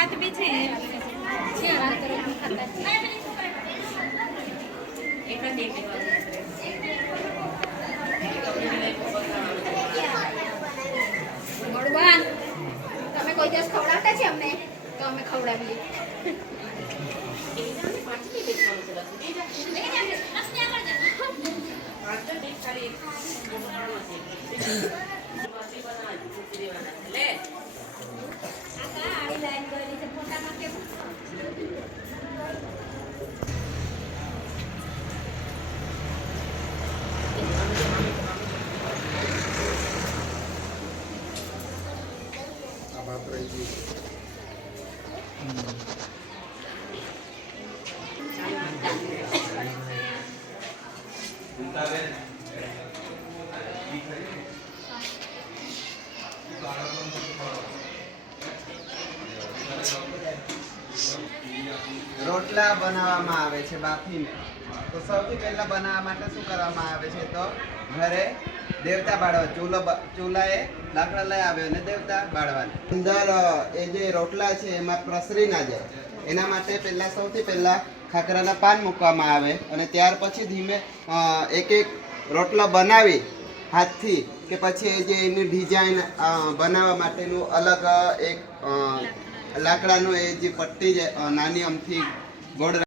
ખાત બી છે ભગવાન તમે કોઈ દિવસ ખવડાવતા છે અમને તો અમે ખવડાવીએ રોટલા બનાવવામાં આવે છે બાફીને. તો સૌથી પહેલા બનાવવા માટે શું કરવામાં આવે છે તો ઘરે દેવતા બાળવા ચૂલાએ લાકડા લઈ આવે અને દેવતા બાળવાના. અંદર એ જે રોટલા છે એમાં પ્રસરી ના જાય એના માટે પહેલા સૌથી પહેલા ખાખરાના પાન મૂકવામાં આવે અને ત્યાર પછી ધીમે એક એક રોટલો બનાવી હાથથી કે પછી જે એની ડિઝાઇન બનાવવા માટેનું અલગ એક લાકડાનું એ જે પટ્ટી છે નાની અમથી ગોળ